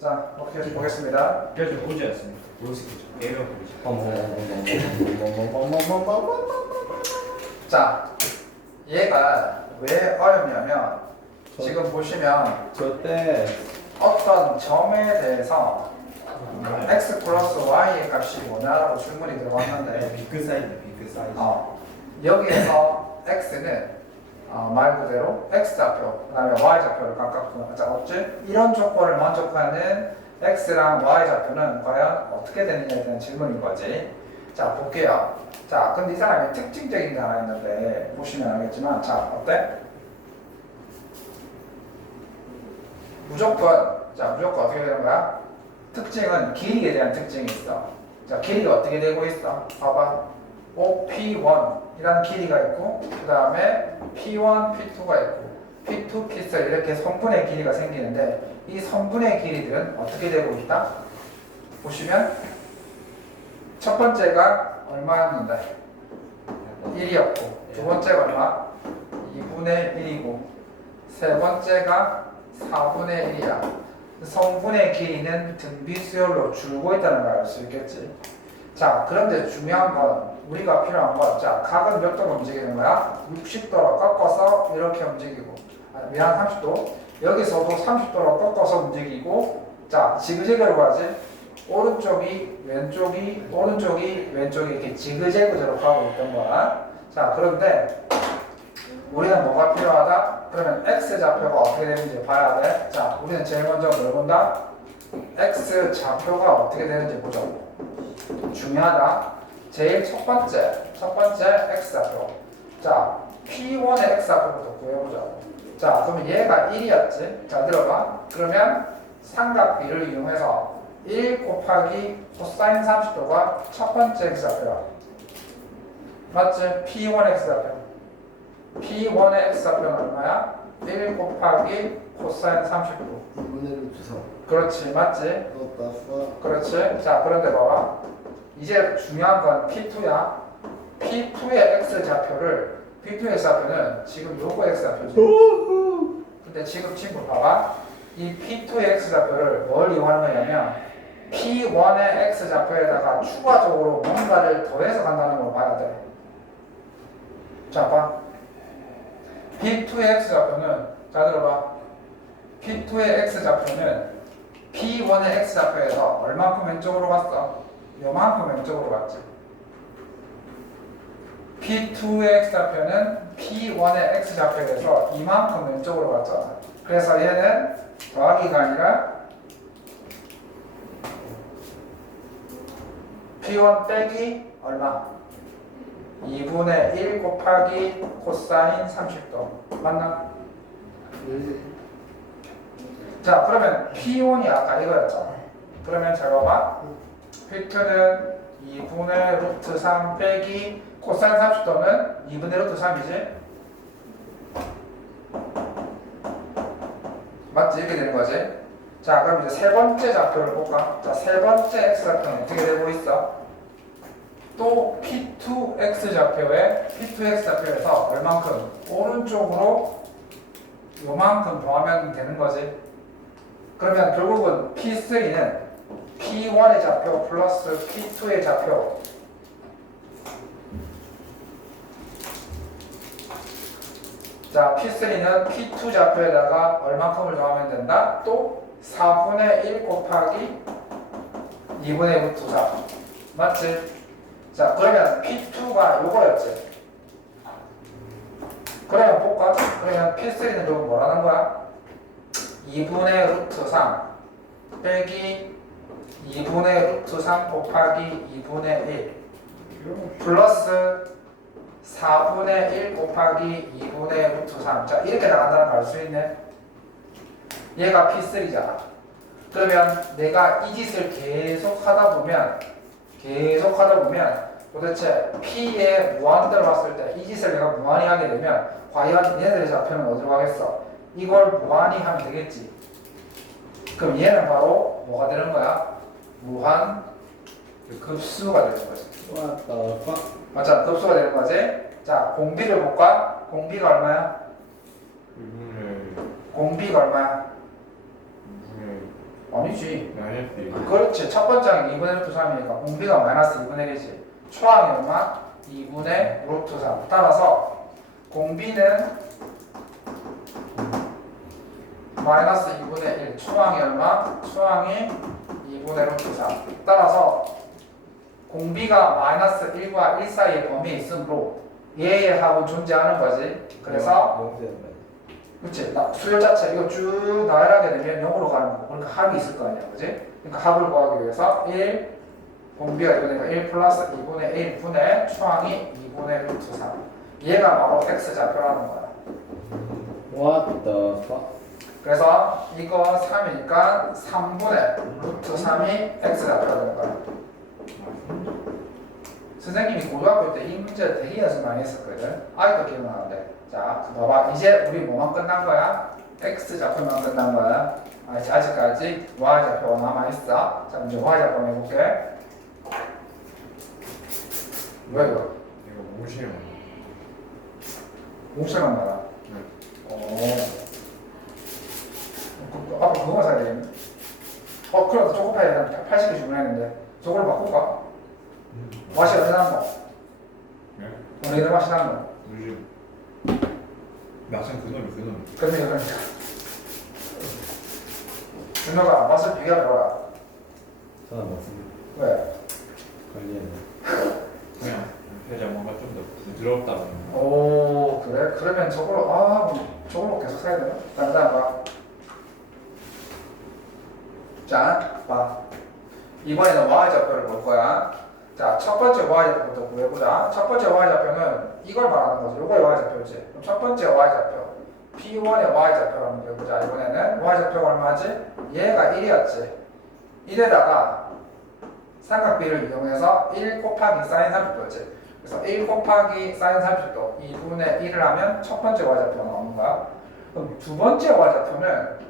자, 오케이 보겠습니다. 그래서 문제였습니다. 예명 보이죠. 자, 얘가 왜 어렵냐면 지금 보시면 저때 어떤 점에 대해서 x 플러스 y의 값이 뭐냐라고 질문이 들어왔는데 비크 사이즈 비크 사이즈 여기에서 x는 말 그대로 x좌표, 그 다음에 y좌표를 각각 구하자 없지? 이런 조건을 만족하는 x랑 y좌표는 과연 어떻게 되느냐에 대한 질문인 거지. 자, 볼게요. 자, 근데 이 사람이 특징적인 게 하나 있는데 보시면 알겠지만, 자, 어때? 무조건 어떻게 되는 거야? 특징은 길이에 대한 특징이 있어. 자, 길이가 어떻게 되고 있어? 봐봐. OP1이라는 길이가 있고, 그 다음에 P1, P2가 있고, P2, P3 이렇게 성분의 길이가 생기는데, 이 성분의 길이들은 어떻게 되고 있다? 보시면, 첫 번째가 얼마였는데? 1이었고, 두 번째가 얼마? 2분의 1이고, 세 번째가 4분의 1이야. 성분의 길이는 등비수열로 줄고 있다는 걸 알 수 있겠지. 자, 그런데 중요한 건 우리가 필요한 건, 자, 각은 몇 도로 움직이는 거야? 60도로 꺾어서 이렇게 움직이고, 미안 30도. 여기서도 30도로 꺾어서 움직이고, 자, 지그재그로 가지. 오른쪽이 왼쪽이 오른쪽이 왼쪽이 이렇게 지그재그로 가고 있던 거야. 자, 그런데 우리는 뭐가 필요하다? 그러면 x 좌표가 어떻게 되는지 봐야 돼. 자, 우리는 제일 먼저 뭘 본다? x 좌표가 어떻게 되는지 보자. 중요하다. 제일 첫 번째 x 좌표. 자, P1의 x 좌표부터 구해보자. 자, 그러면 얘가 1이었지. 자, 들어봐. 그러면 삼각비를 이용해서 1 곱하기 코사인 30도가 첫 번째 x 좌표야. 맞지? P1 x 좌표. P1의 x 좌표는 얼마야? 1 곱하기 코사인 30도. 2분의 루트 3 그렇지, 맞지? 너 그렇지. 자, 그런데 봐봐. 이제 중요한 건 P2야. P2의 x 좌표를, P2의 x 좌표는 지금 요거 x 좌표지. 근데 지금 친구 봐봐. 이 P2의 x 좌표를 뭘 이용하는 거냐면 P1의 x 좌표에다가 추가적으로 뭔가를 더해서 간다는 걸 봐야 돼. 자, 봐. P2의 x 좌표는, 자, 들어봐. P2의 x 좌표는 P1의 x 좌표에서 얼만큼 왼쪽으로 갔어? 요만큼 왼쪽으로 갔지. P2의 x 좌표는 P1의 x 좌표에서 이만큼 왼쪽으로 갔잖아. 그래서 얘는 더하기가 아니라 P1 빼기 얼마? 2분의 1 곱하기 코사인 30도. 맞나? 자, 그러면 P1이 아까 이거였잖아. 그러면 잘 봐봐. P2는 2분의 루트 3 빼기 코사인 30도는 2분의 루트 3이지? 맞지? 이렇게 되는 거지? 자, 그럼 이제 세 번째 좌표를 볼까? 자, 세 번째 x 좌표는 어떻게 되고 있어? 또 P2x 좌표에서 얼만큼? 오른쪽으로 요만큼 더하면 되는 거지. 그러면 결국은 P3는 P1의 좌표 플러스 P2의 좌표. 자, P3는 P2 좌표에다가 얼만큼을 더하면 된다? 또 4분의 1 곱하기 2분의 루트 4. 맞지? 자, 그러면 P2가 요거였지. 그러면 볼까? 그러면 P3는 그럼 뭐라는 거야? 2분의 루트 3 빼기 2분의 루트 3 곱하기 2분의 1 플러스 4분의 1 곱하기 2분의 루트 3. 자, 이렇게 나간다는 걸 알 수 있네. 얘가 P3잖아. 그러면 내가 이 짓을 계속 하다 보면 도대체 P에 무한대로 봤을 때 이 짓을 내가 무한히 하게 되면 과연 얘네들의 좌표는 어디로 가겠어? 이걸 무한히 하면 되겠지. 그럼 얘는 바로 뭐가 되는 거야? 무한 급수가 되는 거지. 맞잖아, 급수가 되는 거지. 자, 공비를 볼까? 공비가 얼마야? 공비가 얼마야? 아니, 아니지. 마이너스 1. 그렇지. 첫 번째 항이 2분의 루트 3이니까 공비가 마이너스 2분의 1이지. 초항이 얼마? 2분의 루트 3. 따라서 공비는 마이너스 2분의 1. 초항이 얼마? 초항이 2분의 루트 3. 따라서 공비가 마이너스 1과 1 사이의 범위에 있으므로 얘의 합은 존재하는 거지. 그래서 영수되는 거야. 그치? 수열 자체 이거 쭉 나열하게 되면 0으로 가는 거고 그러니까 합이 있을 거 아니야, 그지? 그러니까 합을 구하기 위해서 1 공비가 이거니까 1 플러스 2분의 1분의 초항이 2분의 루트 3 얘가 바로 x 좌표라는 거야. What the fuck? 그래서 이거 3이니까 3분의 루트 3이 x 좌표가 되는 거야. 선생님이 고등학교 때 이 문제를 되게 연습 많이 했었거든. 아직도 기억나는데. 자, 봐봐. 이제 우리 뭐만 끝난 거야? x 좌표만 끝난 거야. 아직까지 y 좌표가 남아있어. 자, 이제 y 좌표 해볼게. 뭐야 이거? 이거 몽실만. 몽실만 나라. 앞으로 그거만 사야 되겠네. 그래도 초코파이 한 80개 주문했는데 저걸로 바꿀까? 맛이 어디 나는 거? 네? 너네들 맛이 나는 거? 요즘 맛은 그 놈이. 그러면 준호가 맛을 비교해봐라. 저는 맞습니다. 왜? 관리했네. 그냥 회장 뭔가 좀 더 부드럽다고. 오 그래? 그러면 저걸로 계속 사야 돼요? 다른 봐. 자, 봐. 이번에는 y좌표를 볼 거야. 자, 첫 번째 y좌표부터 구해보자. 첫 번째 y좌표는 이걸 말하는 거지. 요거의 y좌표지. 그럼 첫 번째 y좌표 P1의 y좌표라는 거 보자. 이번에는 y좌표가 얼마지? 얘가 1이었지. 1에다가 삼각비를 이용해서 1 곱하기 사인 30도지. 그래서 1 곱하기 사인 30도 2분의 1을 하면 첫 번째 y좌표가 나오는 거야. 그럼 두 번째 y좌표는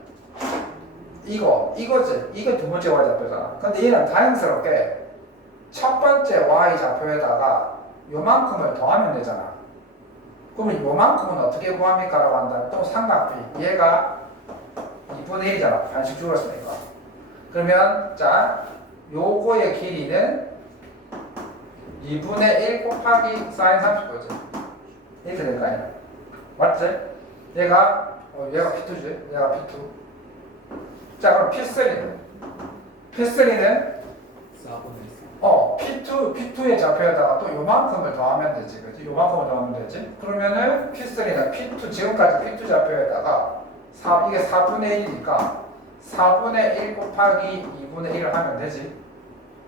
이거지. 이게 두 번째 y좌표잖아. 근데 얘는 다행스럽게 첫 번째 y좌표에다가 요만큼을 더하면 되잖아. 그러면 요만큼은 어떻게 구합니까? 라고 한다면 또 삼각비 얘가 2분의 1이잖아. 반씩 줄었으니까. 그러면 자 요거의 길이는 2분의 1 곱하기 사인 30도지. 이렇게 될 거 아니야. 맞지? 얘가 P2지. 얘가 P2. 자 그럼 P3는 P2의 좌표에다가 또 요만큼을 더하면 되지, 그지? 요만큼을 더하면 되지? 그러면은 P3는 P2, 지금까지 P2 좌표에다가 이게 4분의 1이니까 4분의 1 곱하기 2분의 1을 하면 되지?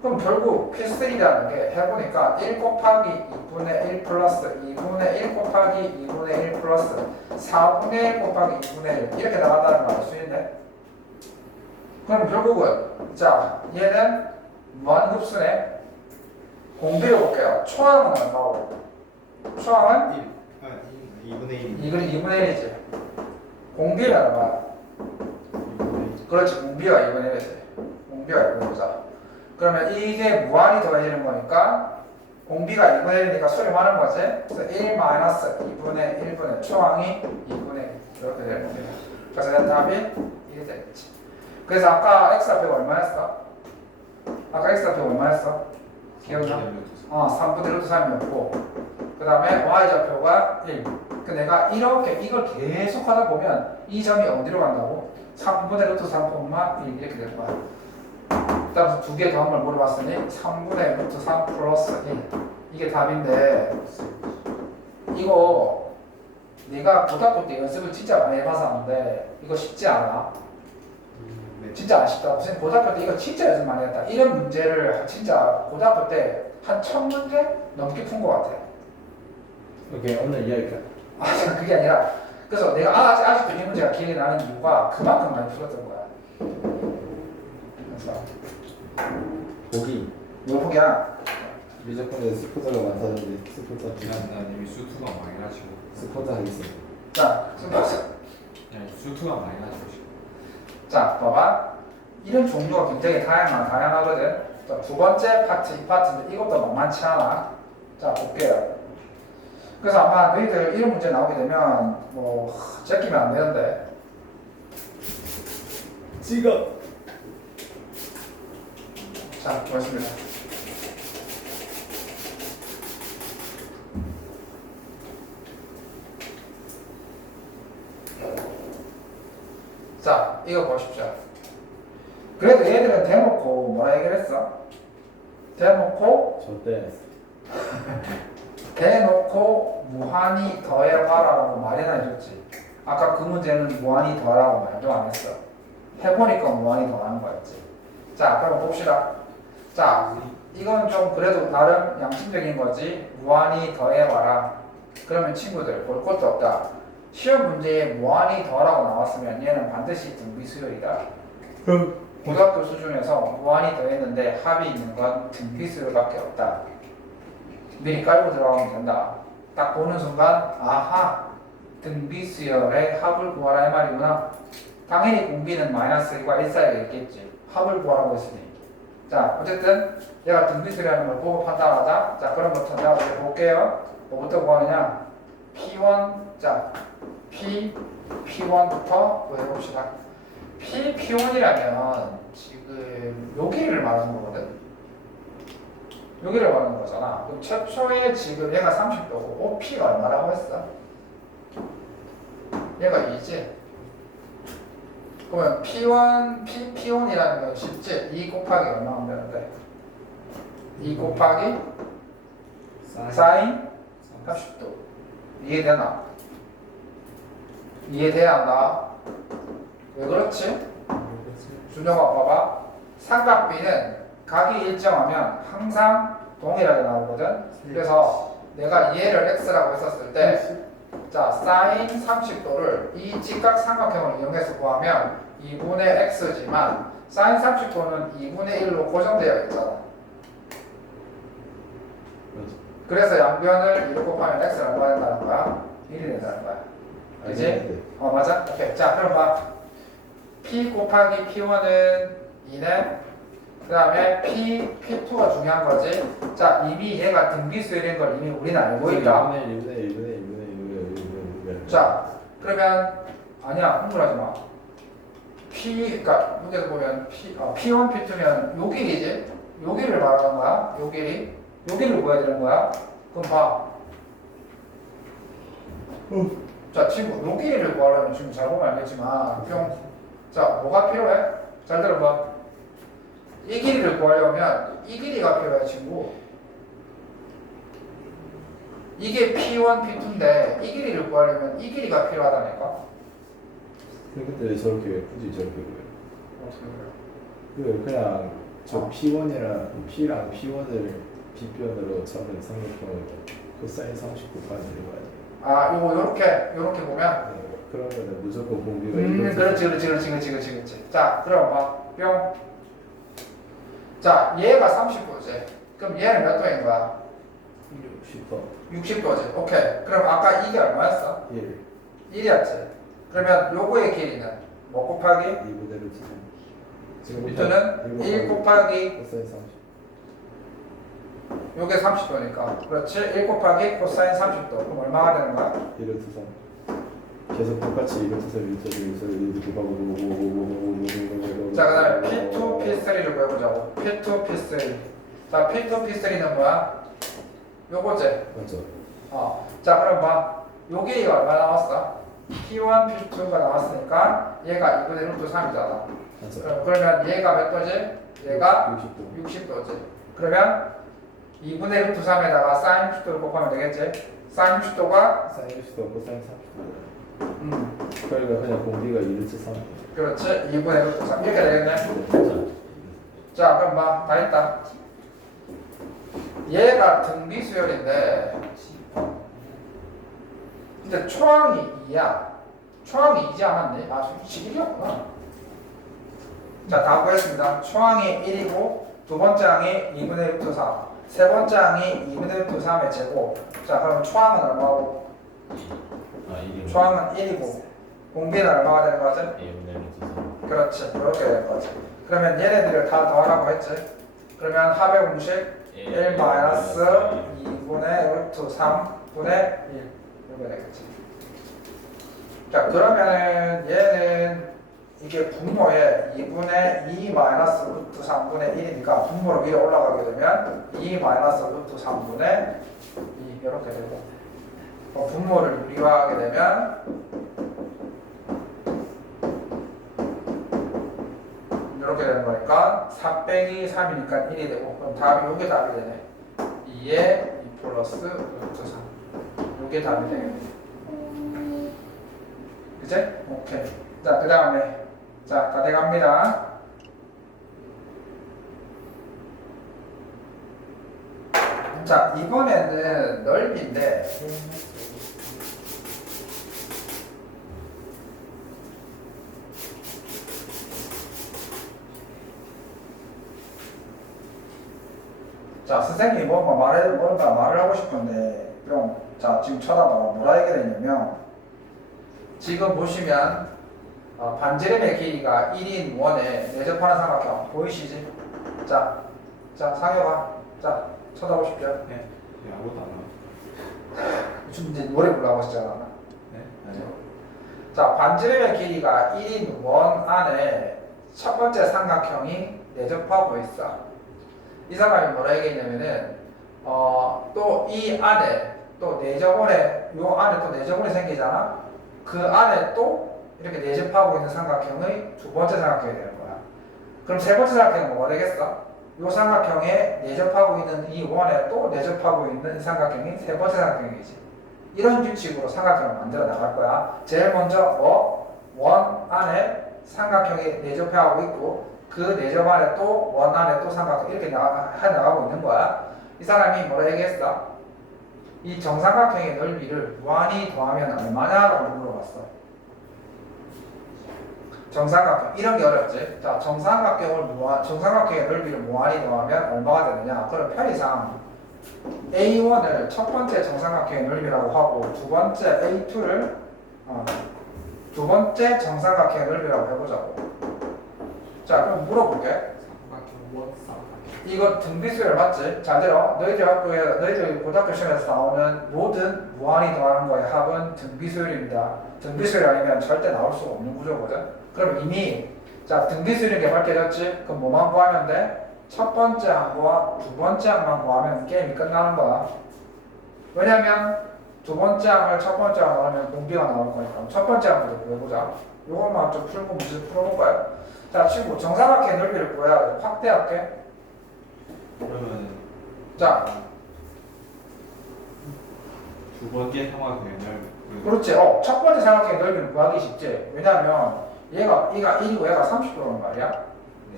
그럼 결국 P3라는 게 해보니까 1 곱하기 2분의 1 플러스 2분의 1 곱하기 2분의 1 플러스 4분의 1 곱하기 2분의 1 이렇게 나간다는 거 알 수 있네? 그럼 결국은 자 얘는 무한 흡수네. 공비해 볼게요. 초항은 얼마고? 초항은 2분의 1. 이건 2분의 1이지. 공비는 얼마야? 그렇지. 공비가 2분의 1이지. 공비가 2분의 1이자. 그러면 이게 무한이 더해지는 거니까 공비가 2분의 1이니까 수렴하는 거지. 그래서 1 마이너스 2분의 1분의 초항이 2분의 1 이렇게 되는 겁니다. 그래서 내 답이 이게 되겠지. 그래서 아까 x좌표가 얼마였어? 아까 x좌표가 얼마였어? 기억나? 3분의 루트 3이었고 그 다음에 y좌표가 1. 그 내가 이렇게 이걸 계속 하다 보면 이 점이 어디로 간다고? 3분의 루트 3, 1 이렇게 될 거야. 따라서 두 개 더한 걸 물어봤으니 3분의 루트 3 플러스 1 이게 답인데 이거 내가 고등학교 때 연습을 진짜 많이 해봐서 아는데 이거 쉽지 않아. 진짜 아쉽다. 무슨 고등학교 때 이거 진짜 연습 많이 했다. 이런 문제를 진짜 고등학교 때 한 1000문제 넘게 푼 것 같아. 오케이, 오늘 이야기까지. 그게 아니라 그래서 내가 아직도 이 문제가 기억이 나는 이유가 그만큼 많이 풀었던 거야. 그래서 보기. 이거 보기야. 미적분에 스포츠가 많다는데 스포츠 난 이미 수투가 많이 나시고. 스포츠 하겠습니다. 자, 지금 봤어. 수투가 많이 나시고. 자, 봐봐. 이런 종류가 굉장히 다양하거든. 자, 두 번째 파트, 이 파트인데 이것도 만만치 않아. 자, 볼게요. 그래서 아마 너희들 이런 문제 나오게 되면 제끼면 안 되는데. 찍어. 자, 고맙습니다. 자, 이거 보십시오. 그래도 얘들은 대놓고 뭐라 얘기를 했어? 대놓고 대놓고 무한히 더해봐라고 말이나 해줬지. 아까 그 문제는 무한히 더하라고 말도 안 했어. 해보니까 무한히 더하는 거였지. 자, 그럼 봅시다. 자, 이건 좀 그래도 나름 양심적인 거지. 무한히 더해봐라. 그러면 친구들 볼 것도 없다. 시험 문제에 무한히 더하라고 나왔으면 얘는 반드시 등비수열이다. 고등학교 수준에서 무한히 더했는데 합이 있는 건 등비수열밖에 없다. 미리 깔고 들어가면 된다. 딱 보는 순간 아하, 등비수열의 합을 구하라 이 말이구나. 당연히 공비는 마이너스 1과 1 사이에 있겠지. 합을 구하라고 했으니. 자, 어쨌든 얘가 등비수열이라는 걸 보고 판단하자. 자, 그럼부터 내가 이제 볼게요. 뭐부터 구하느냐? P1, 자, P1부터 해봅시다. P1이라면 지금 여기를 말하는 거거든. 여기를 말하는 거잖아. 그럼 최초에 지금 얘가 30도고 OP가 얼마라고 했어? 얘가 2지. 그러면 P1이라는 건 쉽지? 2 곱하기 얼마 하면 되는데? 2 곱하기 사인 30도. 이해되나? 이해돼야 한다. 왜 그렇지? 준영아 봐봐. 삼각비는 각이 일정하면 항상 동일하게 나오거든. 그래서 내가 얘를 x라고 했었을 때, 자, 사인 30도를 이 직각 삼각형을 이용해서 구하면 2분의 x지만 사인 30도는 2분의 1로 고정되어 있잖아. 그래서 양변을 2로 곱하면 x는 얼마 된다는 거야? 1이 된다는 거야. 그지? 맞아? 오케이. 자, 그럼 봐. P 곱하기 P1은 2네. 그 다음에 P2가 중요한 거지. 자, 이미 얘가 등비수열인 걸 이미 우리는 알고 있다. 자, 그러면 아니야, 흥분하지 마. 그러니까 여기서 보면 P1, P2면 요 길이지. 요 길이를 말하는 거야. 요 길이. 요 길이를 구해야 되는 거야. 그럼 봐. 자, 친구, 요 길이를 구하려면 지금 잘 보면 알겠지만 자, 뭐가 필요해? 잘 들어봐. 이 길이를 구하려면 이 길이가 필요해, 친구. 이게 P1, P2인데 이 길이를 구하려면 이 길이가 필요하다니까. 근데 왜 저렇게 왜 굳이 저렇게 그래? 어떻게 그래? 그냥 저 P1이랑 P랑 P1을 빗변으로 잡은 삼각형을 코사인 39까지 해봐야지. 아, 요렇게 보면 그러면은 무조건 공비가 그렇지. 자, 그럼 봐. 뿅. 자, 얘가 30도지. 그럼 얘는 몇 도인 거야? 60도지. 오케이. 그럼 아까 이게 얼마였어? 1이었지. 그러면 요거의 길이는 뭐 곱하기? 2분의 지금부터는 1 곱하기 코사인 30. 요게 30도니까. 그렇지. 1 곱하기 코사인 30도. 그럼 얼마가 되는 거야? 1루트 3. 계속 똑같이 1루트 3, 1루트 3, 1루트 3, 자, 그 다음에 P2, P3를 구해보자고. P2, P3. 자, P2, P3는 뭐야? 요거지. 맞죠? 자, 그럼 봐. 요 길이가 얼마 나왔어? P1, P2가 나왔으니까 얘가 2분의 루트 3이잖아. 맞죠? 그러면 얘가 몇 도지? 얘가 60도. 60도지. 그러면 2분의 루트 3에다가 사인 60도를 곱하면 되겠지? 사인 60도가 사인 60도, 코사인 30도. 그러니까 그냥 공비가 2루트 3. 그렇지. 2분의 루트 3 이렇게 되겠네. 자, 그럼 봐. 다 했다. 얘가 등비수열인데 근데 초항이 2야. 초항이 2지 않았니? 아, 11이었구나. 자, 다 구했습니다. 초항이 1이고 두 번째 항이 2분의 루트 3, 세 번째 항이 2분의 루트 3의 제곱. 자, 그럼 초항은 얼마고? 초항은 1이고 공비는 얼마가 되는 거지? 그렇지. 이렇게 되는 거지. 그러면 얘네들을 다 더하라고 했지. 그러면 합의 공식 1 마이너스 2분의 루트 3분의 1 이렇게 되겠지. 자, 그러면은 얘는 이게 분모에 2분의 2 마이너스 루트 3분의 1이니까 분모로 위로 올라가게 되면 2 마이너스 루트 3분의 2 이렇게 되고 분모를 미화하게 되면 이렇게 되는 거니까 4 빼기 3이니까 1이 되고 그럼 답이 이게 답이 되네. 2에 2 플러스 루트 3 이게 답이 되겠네. 그치? 오케이. 자, 그 다음에 자, 다 돼갑니다. 자, 이번에는 넓이인데 자, 선생님이 뭔가 말을 하고 싶은데 자, 지금 쳐다봐. 뭐라 얘기했냐면 지금 보시면 반지름의 길이가 1인 원에 내접하는 삼각형 보이시지? 자, 상혁아, 자, 쳐다보십시오. 네. 네, 아무것도 안 하고. 지금 이제 노래 부르라고 하셨잖아. 네? 아니요. 자, 반지름의 길이가 1인 원 안에 첫 번째 삼각형이 내접하고 있어. 이 사람이 뭐라 얘기했냐면은 또 이 안에 또 내접원에 요 안에 또 내접원이 생기잖아. 그 안에 또 이렇게 내접하고 있는 삼각형의 두 번째 삼각형이 되는 거야. 그럼 세 번째 삼각형은 뭐가 되겠어? 요 삼각형에 내접하고 있는 이 원에 또 내접하고 있는 이 삼각형이 세 번째 삼각형이지. 이런 규칙으로 삼각형을 만들어 나갈 거야. 제일 먼저 원 안에 삼각형이 내접하고 있고 그 내접 안에 또 원 안에 또 삼각형 이렇게 나가고 있는 거야. 이 사람이 뭐라 얘기했어? 이 정삼각형의 넓이를 무한히 더하면 얼마냐라고 물어봤어. 정삼각형 이런 게 어렵지. 자, 정삼각형의 넓이를 무한히 더하면 얼마가 되느냐? 그럼 편의상 A1을 첫 번째 정삼각형의 넓이라고 하고 두 번째 A2를 두 번째 정삼각형의 넓이라고 해보자고. 자, 그럼 물어볼게. 삼각형 원 삼각형. 이거 등비수열 맞지? 잘 들어. 너희들 고등학교 시험에서 나오는 모든 무한히 더하는 거의 합은 등비수열입니다. 등비수열이 아니면 절대 나올 수가 없는 구조거든. 그럼 이미 자, 등비수열인 게 밝혀졌지? 그럼 뭐만 구하면 돼? 첫 번째 항과 두 번째 항만 구하면 게임이 끝나는 거야. 왜냐면 두 번째 항을 첫 번째 항 넣으면 공비가 나올 거니까 첫 번째 항부터 구해보자. 요것만 좀 풀고 문제 풀어볼까요? 자, 친구 정삼각형의 넓이를 구해야 돼. 확대할게. 그러면 자, 두 번째 삼각형의 그렇지. 첫 번째 삼각형의 넓이를 구하기 쉽지. 왜냐면 얘가 1이고 얘가 30도란 말이야.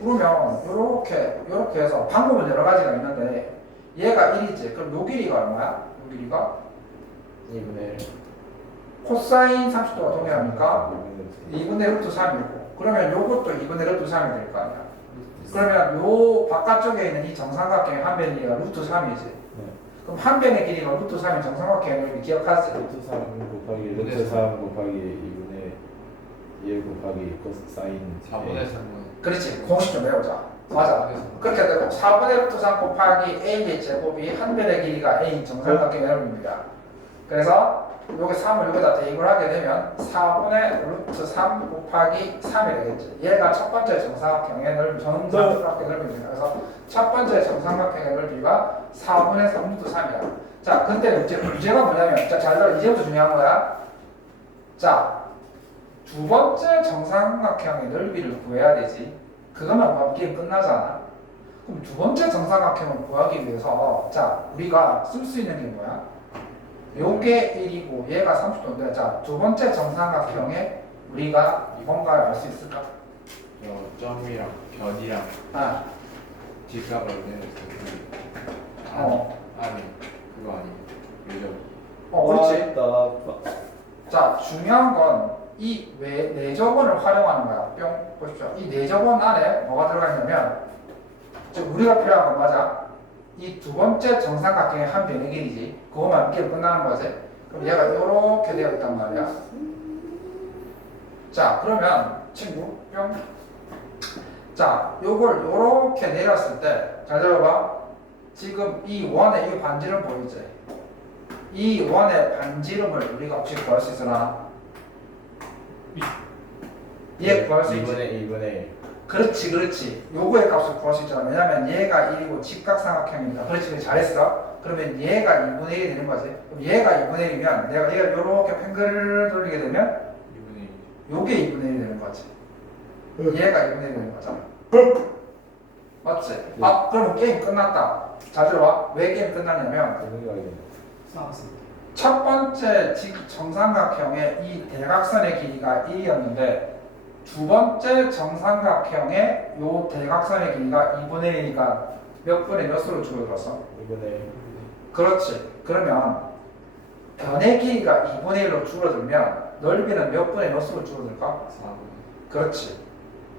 그러면 요렇게 해서 방법은 여러 가지가 있는데 얘가 1이지. 그럼 요 길이가 얼마야? 요 길이가 2분의 1. 코사인 30도가 동일하니까 2분의 루트 3이고 그러면 요것도 2분의 루트 3이 될 거 아니야. 그러면 요 바깥쪽에 있는 이 정삼각형의 한 변의 길이가 루트 3이지. 그럼 한 변의 길이가 루트 3인 정삼각형의 넓이 기억하지? 루트 3 곱하기 루트 3 곱하기 2분의 1 곱하기 코사인 4분의 3은 그렇지. 공식 좀 외우자. 맞아. 그렇게 되고 4분의 루트 3 곱하기 a의 제곱이 한 변의 길이가 a인 정삼각형의 넓이입니다. 그래서 여기 3을 여기다 대입을 하게 되면 4분의 루트 3 곱하기 3이 되겠지. 얘가 첫 번째 정삼각형의 정삼각형의 넓이입니다. 그래서 첫 번째 정삼각형의 넓이가 4분의 3 루트 3이야. 자, 근데 문제가 뭐냐면, 자, 잘 들어. 이제부터 중요한 거야. 자, 두 번째 정삼각형의 넓이를 구해야 되지. 그것만 구하면 게임 끝나잖아. 그럼 두 번째 정삼각형을 구하기 위해서, 자, 우리가 쓸 수 있는 게 뭐야? 요게 1이고 얘가 30도인데 자, 두 번째 정삼각형에 우리가 뭔가를 알 수 있을까? 점이랑 변이랑 뒷값을 내서 아니 그거 아니에요. 요점. 그렇지. 자, 중요한 건 이 내접원을 활용하는 거야. 뿅 보십시오. 이 내접원 안에 뭐가 들어가 있냐면 즉 우리가 필요한 건 맞아. 이 두 번째 정삼각형의 한 변의 길이지. 그거만 믿기로 끝나는 거지. 그럼 얘가 이렇게 되어 있단 말이야. 자, 그러면 친구 뿅. 자, 요걸 이렇게 내렸을 때 잘 들어봐. 지금 이 원의 이 반지름 보이지? 이 원의 반지름을 우리가 혹시 구할 수 있으나? 얘 구할 수 있지. 2분의 그렇지. 요거의 값을 구할 수 있잖아. 왜냐면 얘가 1이고 직각삼각형이니까. 그렇지, 잘했어. 그러면 얘가 2분의 1이 되는 거지. 그럼 얘가 2분의 1이면 내가 얘를 요렇게 팽글을 돌리게 되면 2분의 1. 요게 2분의 1이 되는 거지. 얘가 2분의 1이 되는 거잖아. 맞지? 아, 그럼 게임 끝났다. 잘 들어봐. 왜 게임 끝났냐면 첫 번째 정삼각형의 이 대각선의 길이가 1이었는데 두 번째 정삼각형의 요 대각선의 길이가 2분의 1이니까 몇 분의 몇으로 줄어들었어? 2분의 1. 그렇지. 그러면 변의 길이가 2분의 1로 줄어들면 넓이는 몇 분의 몇으로 줄어들까? 4분의. 그렇지.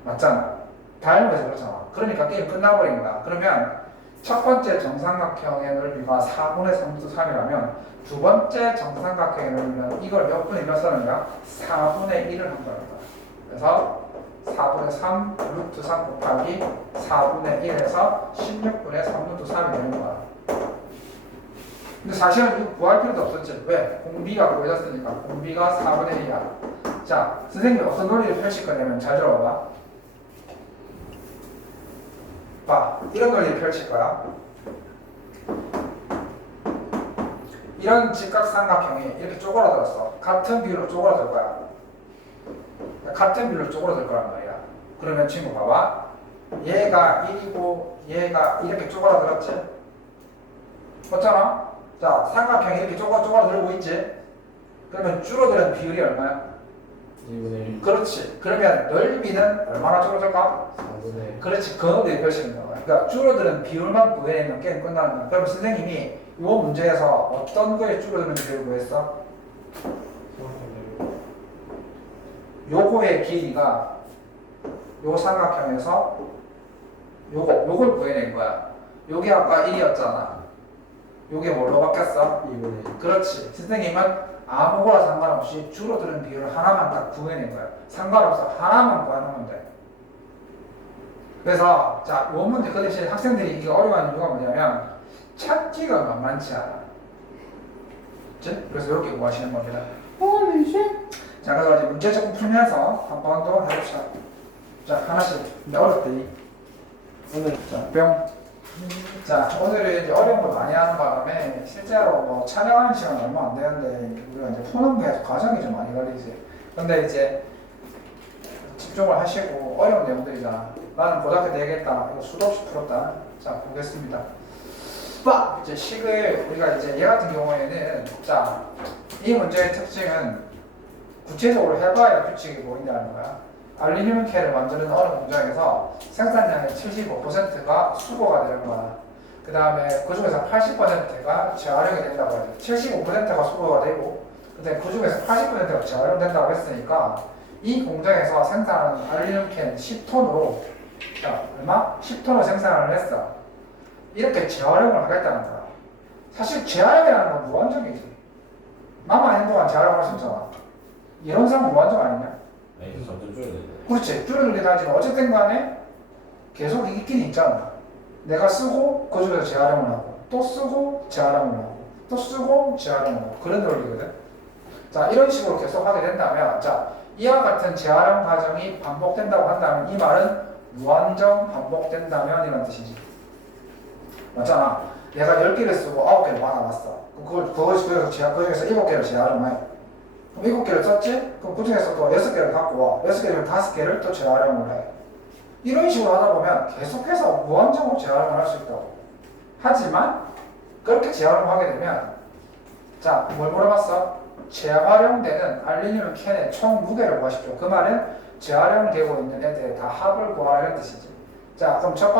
맞잖아. 다이아몬드에서 그렇잖아. 그러니까 게임 끝나버린 거야. 그러면 첫 번째 정삼각형의 넓이가 4분의 3루트 3이라면 두 번째 정삼각형의 넓이는 이걸 몇 분의 몇 쓰는 거야? 4분의 1을 한 거야. 그래서 4분의 3 루트 3 곱하기 4분의 1에서 16분의 3 루트 3이 되는 거야. 근데 사실은 이거 구할 필요도 없었지. 왜? 공비가 구해졌으니까. 공비가 4분의 1이야. 자, 선생님이 어떤 논리를 펼칠 거냐면 잘 들어봐. 봐, 이런 논리를 펼칠 거야. 이런 직각삼각형이 이렇게 쪼그라들었어. 같은 비율로 쪼그라들 거야. 같은 비율로 쪼그라들 거란 말이야. 그러면 친구 봐봐. 얘가 1이고 얘가 이렇게 쪼그라들었지? 맞잖아? 자, 삼각형이 이렇게 쪼그라들고 있지? 그러면 줄어드는 비율이 얼마야? 2분의 1. 그렇지. 그러면 넓이는 얼마나 줄어들까? 4분의 1. 그렇지. 그 논리를 펼치는 거야. 그러니까 줄어드는 비율만 구해내면 게임 끝나는 거야. 그럼 선생님이 이 문제에서 어떤 거에 줄어드는 비율을 구했어? 요거의 길이가 요 삼각형에서 요걸 구해낸 거야. 요게 아까 1이었잖아. 요게 뭘로 바뀌었어? 2분의 1. 그렇지. 선생님은 아무거나 상관없이 줄어드는 비율 하나만 딱 구해낸 거야. 상관없어. 하나만 구해놓으면 돼. 그래서 자, 요 문제 그 대신 학생들이 이게 어려워하는 이유가 뭐냐면 찾기가 만만치 않아. 그치? 그래서 이렇게 구하시는 겁니다. 자, 그래서 이제 문제 조금 풀면서 한 번 더 해봅시다. 자, 하나씩. 근데 어렵더니 오늘 자, 뿅. 자, 오늘은 이제 어려운 걸 많이 하는 바람에 실제로 뭐 촬영하는 시간 얼마 안 되는데 우리가 이제 푸는 게 과정이 좀 많이 걸리지. 근데 이제 집중을 하시고 어려운 내용들이잖아. 나는 고등학교 때 얘기했다. 이거 수도 없이 풀었다. 자, 보겠습니다. 이제 식을 우리가 이제 얘 같은 경우에는 자, 이 문제의 특징은 구체적으로 해봐야 규칙이 보인다는 거야. 알루미늄 캔을 만드는 어느 공장에서 생산량의 75%가 수거가 되는 거야. 그 다음에 그 중에서 80%가 재활용이 된다고 해요. 75%가 수거가 되고, 근데 그 중에서 80%가 재활용된다고 했으니까 이 공장에서 생산하는 알루미늄 캔 10톤으로 자, 얼마? 10톤을 생산을 했어. 이렇게 재활용을 하겠다는 거야. 사실 재활용이라는 건 무한정이지. 남아 있는 동안 재활용할 수 있잖아. 이론상 무한정 아니냐? 아니, 점점 줄어들네. 그렇지. 줄어들긴 하지만 어쨌든 간에 계속 있긴 있잖아. 내가 쓰고 그 중에서 재활용을 하고 또 쓰고 재활용을 하고 또 쓰고 재활용을 하고 그런 논리거든. 자, 이런 식으로 계속 하게 된다면 자, 이와 같은 재활용 과정이 반복된다고 한다면 이 말은 무한정 반복된다면 이런 뜻이지. 맞잖아. 내가 10개를 쓰고 9개를 받아봤어. 그걸 그 중에서 7개를 재활용해. 그럼 7개를 썼지? 그럼 그 중에서 또 6개를 갖고 와. 6개를 5개를 또 재활용을 해. 이런 식으로 하다 보면 계속해서 무한정으로 재활용을 할 수 있다고. 하지만 그렇게 재활용하게 되면 자, 뭘 물어봤어? 재활용되는 알루미늄 캔의 총 무게를 구하십시오. 그 말은 재활용되고 있는 애들의 다 합을 구하라는 뜻이지. 자, 그럼 첫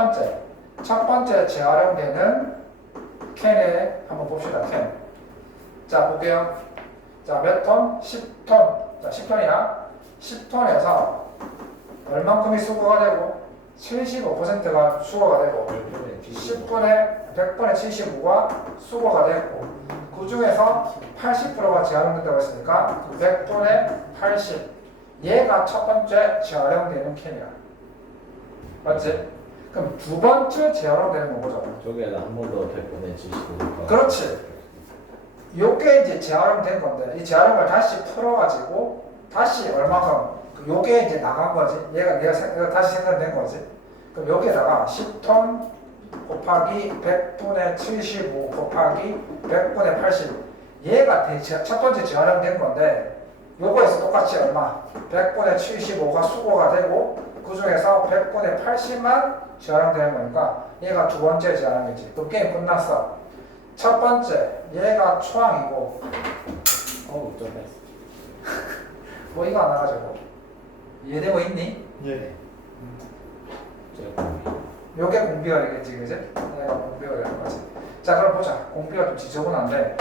번째 재활용되는 캔에 한번 봅시다. 캔. 자, 볼게요. 자, 몇 톤? 10톤. 자, 10톤이야. 10톤에서 얼만큼이 수거가 되고 75%가 수거가 되고 100분의 75가 수거가 됐고 그 중에서 80%가 재활용된다고 했으니까 100분의 80 얘가 첫 번째 재활용되는 캔이야. 맞지? 그럼 두 번째 재활용되는 건 뭐죠? 저기에다 한 번 더 100분의 75. 그렇지. 요게 이제 재활용된 건데 이 재활용을 다시 풀어가지고 다시 얼마큼 요게 이제 나간 거지. 얘가 다시 생산된 거지. 그럼 여기에다가 10톤 곱하기 100분의 75 곱하기 100분의 80. 얘가 첫 번째 재활용된 건데 요거에서 똑같이 얼마? 100분의 75가 수거가 되고 그 중에서 100분의 80만 재활용되는 거니까 얘가 두 번째 재활용이지. 그럼 게임 끝났어. 첫 번째 얘가 초항이고 좀 뭐 이거 안 나가지고 이해되고 있니? 예. 요게 공비율이겠지, 그지? 얘가 공비율이라는 거지. 자, 그럼 보자. 공비가 좀 지저분한데,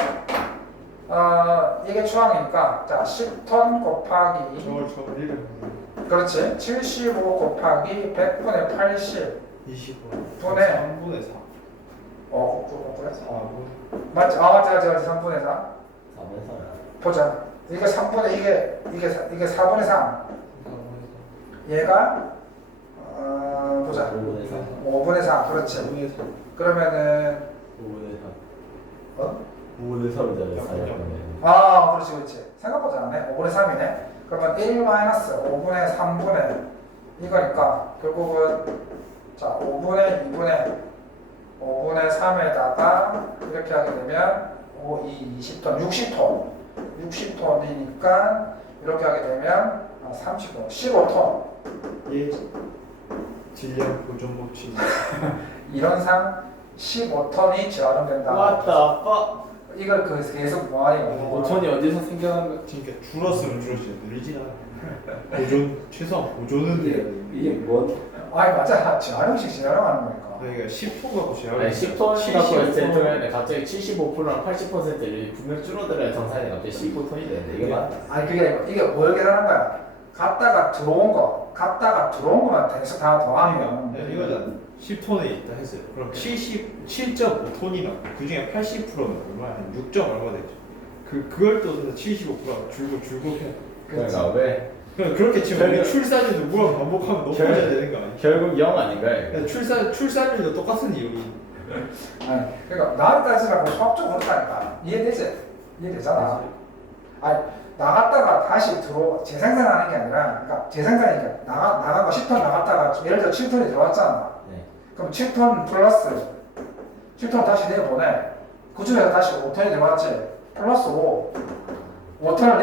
이게 초항이니까, 자, 10톤 곱하기, 저걸 처리를 그렇지. 75 곱하기 100분의 80, 25 분의 3분의 4 그래? 4분 맞지? 맞지. 3분의 4. 4분의 3. 보자. 이거 3분의, 이게 4분의 3. 얘가, 보자. 5분의 3. 5분의 4. 그렇지. 4분의 3 그러면은, 5분의 3. 어? 5분의 3이잖아요. 4분의 그렇지. 생각보다 안 해. 5분의 3이네. 그러면 1 마이너스 5분의 3분의 이거니까 결국은 자 5분의 3에다가 이렇게 하게 되면 5, 2, 20톤, 60톤이니까 이렇게 하게 되면 30톤, 15톤. 예. 질량 보존 법칙 이론상 15톤이 재활용된다. What the fuck? 이걸 계속 뭐하니? 5톤이 어디서 생겨난 거? 그러니까 줄었으면 줄었지 늘리진 않아. 보존 최소한 보존은 돼야 돼. 이게 뭐? 아니 맞아. 재활용식 재활용하는 거니까. 그러니까 10톤 갖고 제가 아니 10톤 갖고 했을 때 갑자기 75%랑 80%를 분명 줄어들어야 정상이 갑자기 15톤이 되는데 이게 맞다. 아니 그게 이게 뭘 계산한 거야? 갔다가 들어온 거만 대서 다 더하면 이거잖아. 10톤에 있다 했어요. 그럼 77.5톤이나 그 중에 80%는 얼마야? 한 6. 얼마 되죠? 그걸 떠서 75%가 줄고 해야 돼. 그러니까 왜? 그러니까 그렇게 치면 우리 출산율도 무한 반복하면 높아져야 되는 거 아니야? 결국 0 아닌가요? 출산율도 똑같은 이유이. 아니 그러니까 나를 따지라고 수학적으로 그렇다니까 이해되잖아. 아니 나갔다가 다시 재생산하는 게 아니라 그러니까 재생산이니까 나간 거 10톤 나갔다가 예를 들어 7톤이 들어왔잖아. 네. 그럼 7톤 플러스 7톤 다시 내보내. 그 중에서 다시 5톤이 들어왔지. 플러스 5톤을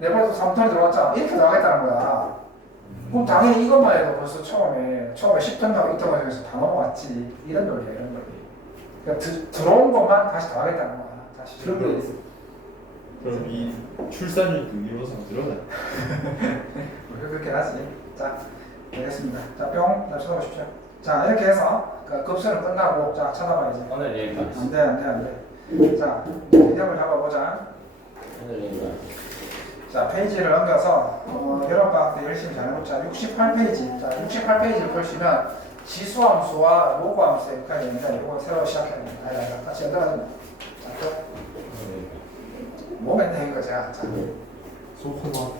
내보내도 3톤이 들어왔잖아. 이렇게 나가겠다는 거야. 그럼 당연히 이것만 해도 벌써 처음에 10톤 나고 2톤 중에서 다 넘어갔지. 이런 논리야, 이런 논리. 그러니까 들어온 것만 다시 더하겠다는 거야. 다시. 그런 게 있어. 그럼 이 출산율도 이론상 늘어나. 그렇게 하지. 자, 알겠습니다. 자, 뿅. 나 쳐다보십시오. 자, 이렇게 해서 그 급수는 끝나고 자, 쳐다봐야지. 오늘 여기까지. 안 돼. 자, 개념을 잡아보자. 오늘 여기까지. 자, 페이지를 넘겨서 여러방학 때 열심히 잘 해보자. 68페이지. 자, 68페이지를 펼치면 지수함수와 로그함수의 역할입니다. 이거 새로 시작해야 됩니다. 같이 연달아줍니다. 자, 또 몸에 대는 거죠. 자, 소코마.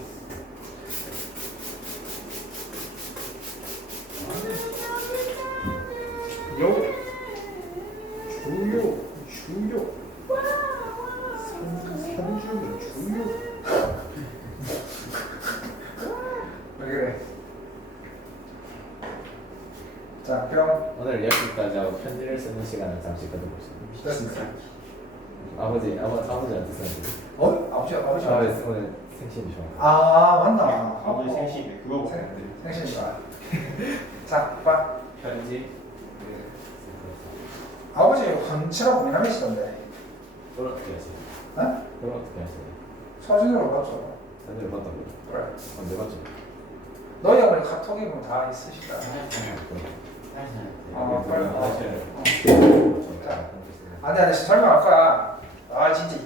주요. 산주는 주요. 왜 그래? 자, 뿅. 오늘 여기까지 하고 편지를 쓰는 시간을 잠시 가져보겠습니다. 됐습니다. 아버지한테 쓰는 아버지. 오늘 생신이죠. 맞나? 아버지 생신이 그거 먹어야 돼. 생신이다. 자, 봐. 편지. 아버지 헌칠하고 미남이시던데. 그걸 어떻게 하세요? 어? 그걸 어떻게 하세요? 사진으로 봤죠. 사진을 봤다고요? 그래. 언제 봤죠? 너희 어머니 카톡이면 다 있으시다. 빨리. 자, 안돼 설명할 거야. 진짜.